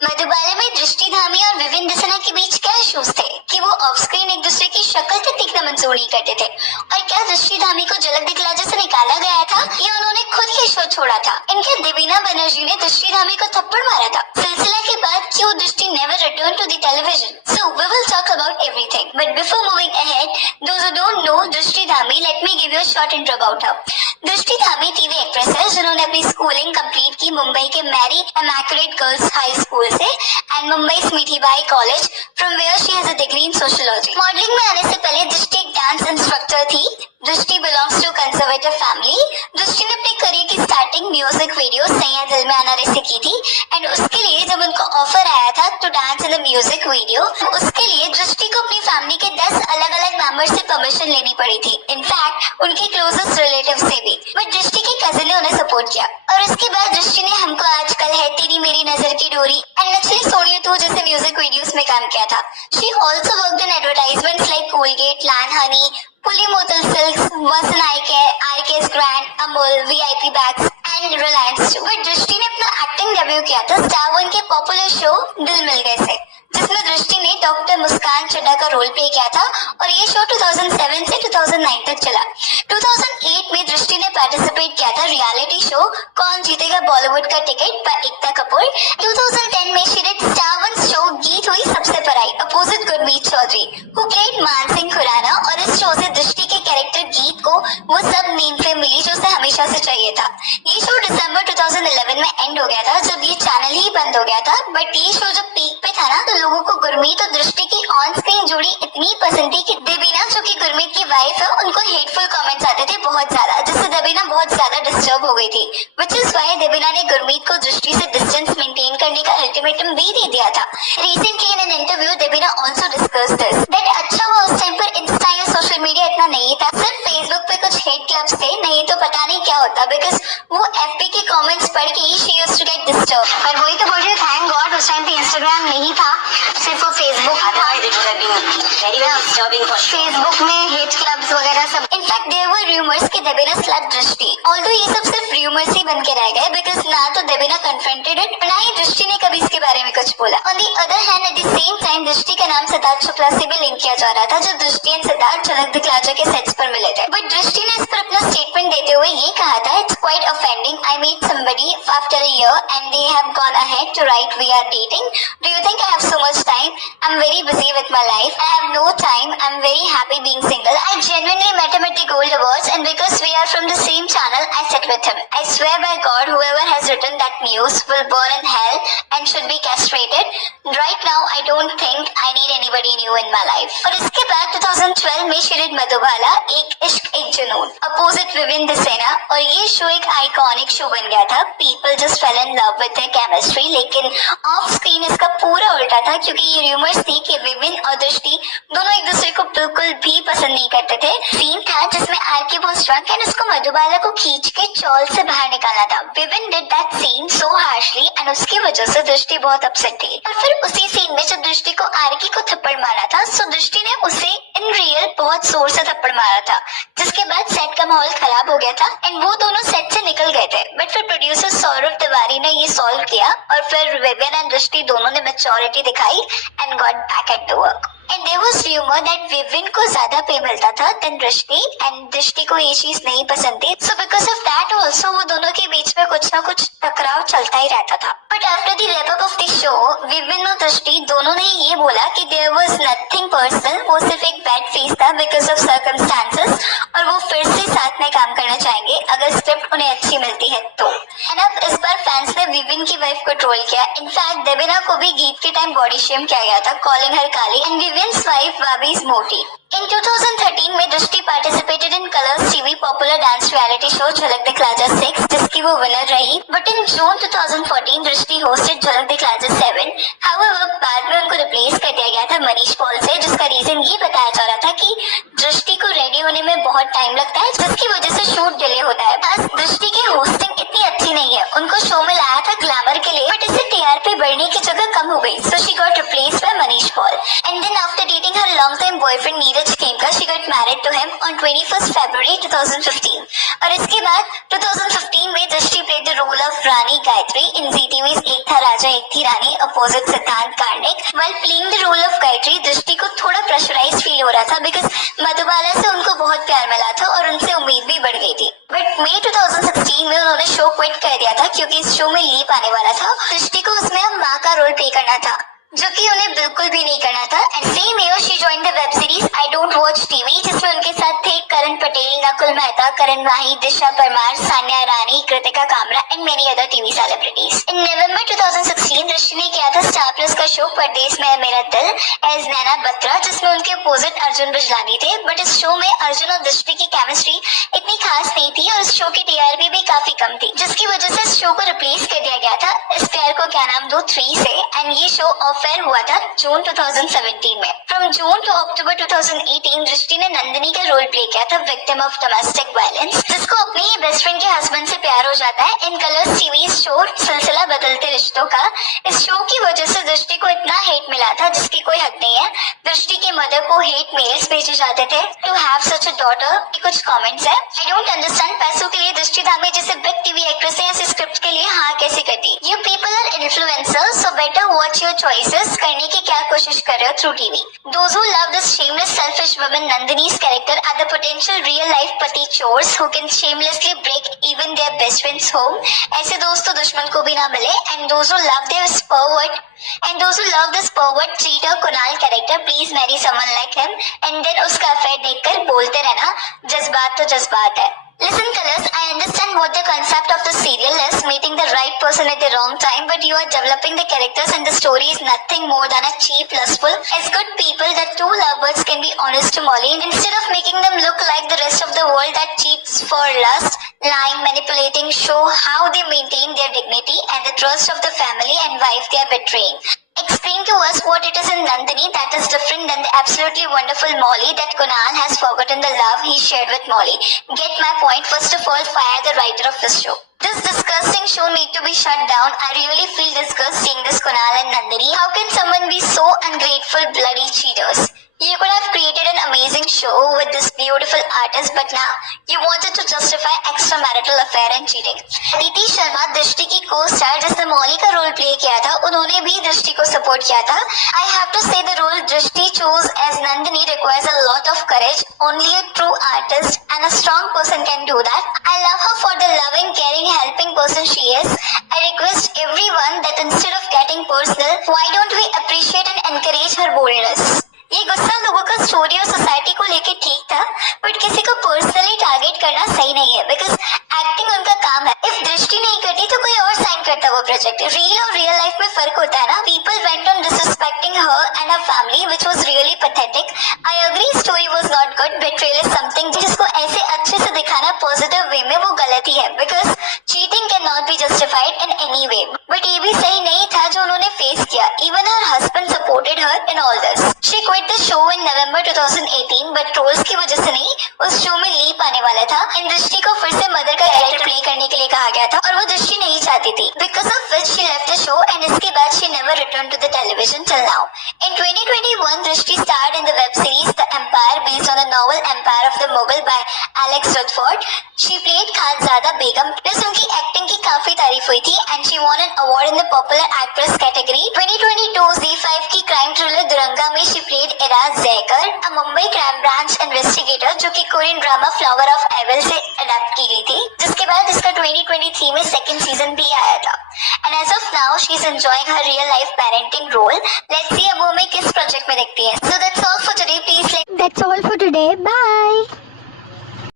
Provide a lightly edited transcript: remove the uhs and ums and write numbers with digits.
मधुबाला में दृष्टि धामी और विविन दसना के बीच क्या इश्यूज थे कि वो ऑफ स्क्रीन एक दूसरे की शक्ल तक दिखना मंजूर नहीं करते थे, और क्या दृष्टि धामी को झलक दिखला जैसे निकाला गया था या उन्होंने खुद ये शो छोड़ा था। इनके देवीना बनर्जी ने दृष्टि धामी को थप्पड़ मारा था। सिलसिला के बाद क्यों Drishti never return to the television, so we will talk about everything, but before moving ahead, those who don't know Drishti Dhami, let me give you a short intro about her. Drishti Dhami TV actress है जिन्होंने अपनी स्कूलिंग कंप्लीट की मुंबई के Mary Immaculate girls high school से and Mumbai Mithibai college, from where she has a degree in sociology. Modelling में आने से पहले दृष्टि एक डांस इंस्ट्रक्टर थी। दृष्टि बिलोंग्स टू कंजर्वेटिव फैमिली। दृष्टि ने अपने करियर की स्टार्टिंग म्यूजिक वीडियो सैया दिल में आना रे से की थी, एंड उसके लिए जब उनको ऑफर आया था to dance in the music video, उसके लिए दृष्टि को अपनी फैमिली के 10 अलग अलग मेंबर्स से परमिशन लेनी पड़ी थी, इनफैक्ट उनके क्लोजेस्ट रिलेटिव से भी, बट दृष्टि के कजिन ने उन्हें सपोर्ट किया। और उसके बाद दृष्टि ने हमको आजकल है, तेरी मेरी नजर की डोरी एंड नचली सोनियो तू जैसे म्यूजिक वीडियोस में काम किया था। She also worked in advertisements like Colgate, Lan Honey, Pulimoottil silks, Vasan eye care, RKS Grand, Amul, VIP bags and Reliance. But Drishti ने अपना एक्टिंग डेब्यू किया था स्टार वन के पॉपुलर शो दिल मिल गए से, जिसमें दृष्टि ने डॉक्टर मुस्कान चड्ढा का रोल प्ले किया था, और ये शो 2007 से 2009 तक चला। 2008 में दृष्टि ने पार्टिसिपेट किया था रियलिटी शो कौन जीतेगा बॉलीवुड का टिकट बाय एकता कपूर। 2010 में she did Star One show Geet Hui Sabse Parayi opposite Gurmeet Choudhary, who played Maan Singh Khurana, और इस शो से दृष्टि के कैरेक्टर गीत को वो सब नींद पे मिली जो उसे हमेशा से चाहिए था। ये शो दिसंबर 2011 में एंड हो गया था जब ये चैनल ही बंद हो गया था, बट ये शो जब पीक पे था ना तो लोगों को गुरमीत और दृष्टि की ऑन स्क्रीन जोड़ी इतनी पसंद थी कि देवीना जो कि गुरमीत की वाइफ है उनको हेटफुल कमेंट्स आते थे बहुत ज्यादा, जिससे देवीना बहुत ज्यादा डिस्टर्ब हो गई थी, व्हिच इज व्हाई देवीना ने गुरमीत को दृष्टि से डिस्टेंस मेंटेन करने का अल्टीमेटम भी दे दिया था। Recently in an interview Devina also discuss this that अच्छा वो उस टाइम पर इंस्टा या सोशल मीडिया इतना नहीं था, सिर्फ फेसबुक पे कुछ हेट क्लब्स थे, नहीं तो पता नहीं क्या होता, बिकॉज वो एफबी के कमेंट्स पढ़ के ही she used to get disturb. पर वही तो बोल रही हूँ, थैंक गॉड उस टाइम पे इंस्टाग्राम नहीं था, सिर्फ वो फेसबुक था। फेसबुक में हेट क्लब्स वगैरह सब, इनफैक्ट देयर वर रूमर्स कि देवीना स्लट दृष्टि, ऑल्दो ये सब सिर्फ रूमर्स ही बन के रह गए, बिकॉज ना तो देवीना कन्फ्रंटेड इट, ना ही दृष्टि ने कभी इसके बारे में कुछ बोला। On the other hand at the same time दृष्टि का नाम सिद्धार्थ शुक्ला से भी लिंक किया जा रहा था, जो दृष्टि एंड सिद्धार्थ झलक दिखला जा के सेट्स पर मिले थे, बट दृष्टि ने इस पर अपना स्टेटमेंट देते हुए ये कहा था, it's quite offending, I meet somebody after a year and they have gone ahead to write we are dating, do you think I have so much time, I am very busy with my life, I have no time, I am very happy being single, I genuinely met him at the Gold Awards and because we are from the same channel I sat with him, I swear by God whoever has written that news will burn in hell and should be castrated, right now I don't think I need anybody new in my life। और इसके बाद 2012 में she did Madhubala, एक इश्क एक जुनून, opposite woven Dsena, और ये शो एक आइकॉनिक शो बन गया था। People just fail in love with their chemistry, लेकिन ऑफ स्क्रीन इसका पूरा उल्टा था, क्योंकि ये रूमर्स थी कि विविन और दृष्टि दोनों एक दूसरे को बिल्कुल भी पसंद नहीं करते थे। सीन था जिसमें आरके वाज ड्रंक एंड उसको मधुबाला को खींच के चौल से बाहर निकालना था। Vivian did that scene so harshly and उसकी वजह से दृष्टि बहुत अपसेट थी, और फिर उसी सीन में जब दृष्टि को आरके को थप्पड़ मारा था, सो दृष्टि ने उसे इन रियल बहुत जोर से थप्पड़ मारा था, जिसके बाद सेट का माहौल खराब हो गया था एंड वो दोनों सेट से निकल गए थे। बट फिर प्रोड्यूसर सौरभ तिवारी ने ये सॉल्व किया और फिर विविन एंड दृष्टि दोनों ने मैच्योरिटी दिखाई and got back at the work. And there was rumor that woven को ज्यादा पे मिलता था देन दृष्टि, एंड दृष्टि को ये चीज नहीं पसंद थी, so because of that also वो दोनों के बीच में कुछ ना कुछ टकराव चलता ही रहता था। But after the wrap up of the show woven और दृष्टि दोनों ने ये बोला कि देयर वाज नथिंग पर्सनल, वो सिर्फ एक बैड फेस था बिकॉज ऑफ सर्कमस्टांसेस, और वो फिर से साथ में काम करना चाहेंगे अगर स्क्रिप्ट उन्हें अच्छी मिलती है तो। एंड अब इस बार फैंस ने विविन की वाइफ को ट्रोल किया, इनफैक्ट देवीना को भी गीत के टाइम बॉडी शेम किया गया था, calling her Kali, and Vivian's wife वाबीज मोटी। In 2013 में दृष्टि participated in Colors TV popular dance reality show झलक दिखला जा 6, जिसकी वो विनर रही। But in June 2014 दृष्टि hosted झलक दिखला जा 7। However बाद में उनको रिप्लेस कर दिया गया था मनीष पॉल से, जिसका रीजन ये बताया जा रहा था कि दृष्टि को रेडी होने में बहुत टाइम लगता है, जिसकी वजह से शूट डिले होता है। बस दृष्टि की होस्टिंग इतनी अच्छी नहीं है, उनको शो में लाया था ग्लैमर के लिए, बट इससे टीआरपी बढ़ने की जगह कम हो गई, so she got replaced by Manish Paul. And then after dating her long-time boyfriend Neeraj Khemka, she got married to him on 21st February 2015. और इसके बाद 2015 में दृष्टि played the role of Rani Gayatri in Zee TV's एक था राजा एक थी रानी opposite सिद्धांत Karnik. While playing the role of Gayatri, दृष्टि को थोड़ा pressurized feel हो रहा था because मधुबाला से उनको बहुत प्यार मिला था और उनसे उम्मीद भी बढ़ गई थी. बट मई 2016 में उन्होंने शो क्विट कर दिया था क्योंकि इस शो में लीप आने वाला था. दृष्टि को उसमें अब माँ का रोल प्ले करना था, जो कि उन्हें बिल्कुल भी नहीं करना था. And same year she joined the web series I don't watch TV, जिसमें उनके साथ थे Karan Patel, Nakul Mehta, Karan Mahi, Disha Parmar, Sanya Rani, Kritika Kamra and many other TV celebrities. In November 2016 Drishti ने किया था स्टार प्लस का शो परदेश में है मेरा दिल एज नैना बत्रा, जिसमें उनके अपोजिट अर्जुन बिजलानी थे. बट इस शो में अर्जुन और दृष्टि की केमिस्ट्री इतनी खास नहीं थी और इस शो की टीआरपी भी काफी कम थी, जिसकी वजह से इस शो को रिप्लेस कर दिया गया था इस प्यार को क्या नाम दो 3 से. एंड ये शो ऑफर हुआ था जून 2017 में. फ्रॉम जून टू अक्टूबर 2018 दृष्टि ने नंदिनी का रोल प्ले किया था, विक्टिम ऑफ डोमेस्टिक वायलेंस, जिसको अपने ही बेस्ट फ्रेंड के हस्बैंड से प्यार हो जाता है. इन कलर्स टीवी शो सिलसिला बदलते रिश्तों का. इस शो की वजह से दृष्टि को इतना हेट मिला था जिसकी कोई हद नहीं है. दृष्टि की मदर को हेट मेल्स भेजे जाते थे to have such a daughter. कुछ कमेंट्स है, आई डोंट अंडरस्टैंड पैसों के लिए दृष्टि धामी जैसे बिग टीवी एक्ट्रेस है ऐसे स्क्रिप्ट के लिए हाँ कैसे करती. You people are influencers so better watch your choices. करने की क्या कोशिश कर रहे हो through TV. Those who love this shameless selfish woman Nandini's character are the potential real life pati chores who can shamelessly break even their best friend's home. ऐसे दोस्त तो दुश्मन को भी ना मिले. And those who love this pervert cheater Kunal character, please marry someone like him. And then उसका affair देखकर बोलते रहना जज्बात तो जज्बात है. Listen colors, I understand what the concept of the serial is, meeting the right person at the wrong time, but you are developing the characters and the story is nothing more than a cheap lustful. As good people, that two lovebirds can be honest to Molly instead of making them look like the rest of the world that cheats for lust, lying, manipulating, show how they maintain their dignity and the trust of the family and wife they are betraying. Explain to us what it is in Nandini that is different than the absolutely wonderful Molly that Kunal has forgotten the love he shared with Molly. Get my point. First of all, fire the writer of this show. This disgusting show need to be shut down. I really feel disgust seeing this Kunal and Nandini. How can someone be so ungrateful, bloody cheaters? You could have created an amazing show with this beautiful artist, but now you wanted to justify extramarital affair and cheating. Aditi Sharma, दृष्टि की co-star जिसने मौली का role play किया था, उन्होंने भी दृष्टि को सपोर्ट किया था. I have to say the role दृष्टि chose as Nandini requires a lot of courage. Only a true artist and a strong person can do that. I love her for the loving, caring, helping person she is. I request everyone that instead of getting personal, why don't we appreciate and encourage her boldness? ये गुस्सा लोगों का story और society को लेके ठीक था, but किसी को पर्सनली टारगेट करना सही नहीं है बिकॉज एक्टिंग उनका काम है. इफ दृष्टि नहीं करती तो कोई और साइन करता वो प्रोजेक्ट. रियल और रियल लाइफ में फर्क होता है ना. People went on disrespecting her and her family which was really pathetic. I agree story was not good. Betrayal is something जिसको ऐसे अच्छे से दिखाना पॉजिटिव वे में वो गलती है because cheating can not be justified in any way. But ये भी सही नहीं था जो उन्होंने फेस किया. Even her husband supported her in all this. She quit the show in November 2018 but trolls की वजह से नहीं. उस शो में लीप आने वाला था एंड दृष्टि को फिर से मदर का कैरेक्टर प्ले करने के लिए कहा गया था और वो दृष्टि नहीं चाहती थी. Because of which she left the show and इसके बाद she never return to the television till now. In 2021 Drishti starred in the web series The Empire based on the novel Empire of the Mughal by Alex Rutherford. She played Khanzada Begum. Plus उनकी acting की काफी तारीफ हुई थी and she won an award in the popular actress category. 2022 Z5 की crime thriller Duranga में she played Iraz Zaikar, a Mumbai crime branch investigator जो कि Korean drama Flower of Evil से अडेप्ट की गई थी, जिसके बाद इसका 2023 में सेकंड सीजन भी आया था. And as of now she is enjoying her real life parenting role. Let's see अब वो हमें किस प्रोजेक्ट में देखती है. So that's all for today. Please like. That's all for today. Bye.